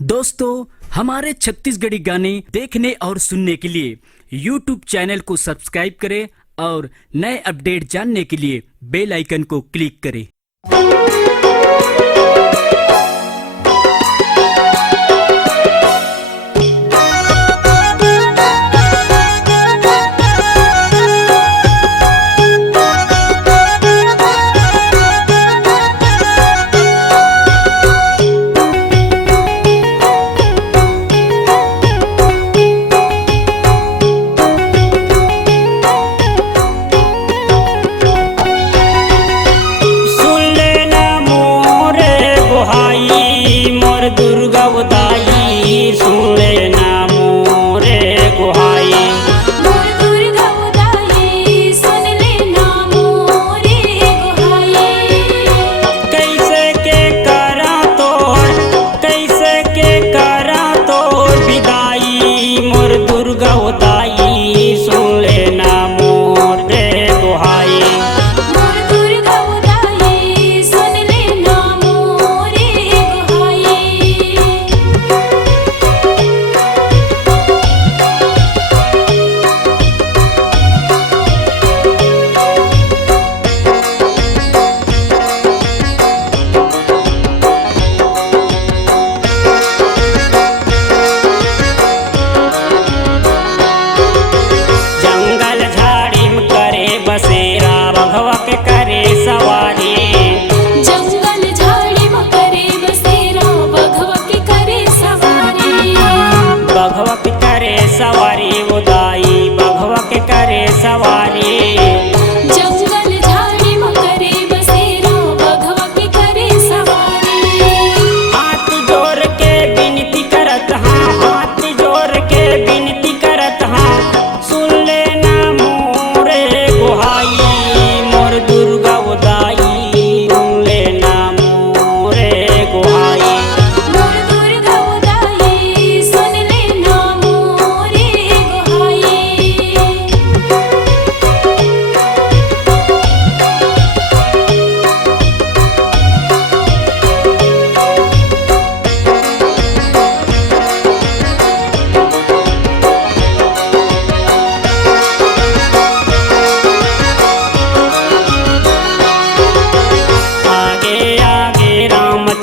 दोस्तों, हमारे छत्तीसगढ़ी गाने देखने और सुनने के लिए YouTube चैनल को सब्सक्राइब करें और नए अपडेट जानने के लिए बेल आइकन को क्लिक करें।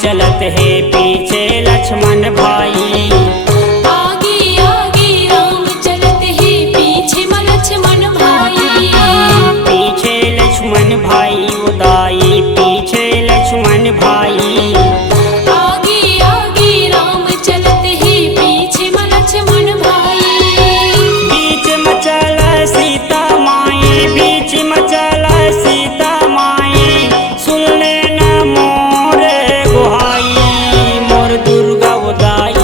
चलत है पीछे लक्ष्मण भाई, आगे आगे राम चलत है पीछे लक्ष्मण भाई। पीछे लक्ष्मण भाई उदाई, पीछे लक्ष्मण भाई, आगे आगे राम चलत है पीछे लक्ष्मण भाई। बीच में चल सीता माई, बीच में चल सीता माई, सुन लेना मोर गुहाई, मोर दुर्गा उदाई।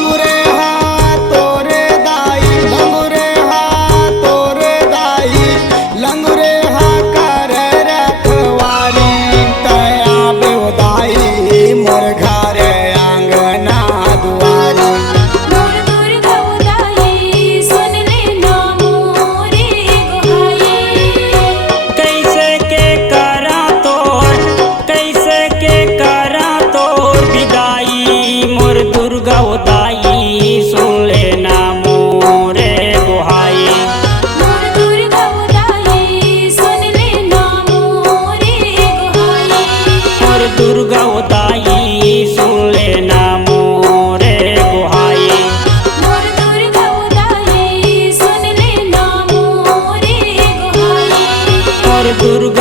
लंगुरे तोरे दाई लंगुरे तोरे दाई लंगुरे कर रखवारी तया बेवदाई मोर घर आंगना दुआरी मोर दुर्गा उदाई सुन ले ना मोरे गोहाई कैसे के करा तोर विदाई मोर दुर्गा उदाई सुन लेना मोरे गोहाई मोर दुर्गा उदाई सुन ले ना मोरे गोहाई मोर दुर्गा उदाई सुन लेना मोरे गोहाई मोर दुर्गा उदाई सुन ले ना मोरे गोहाई मोर दुर्गा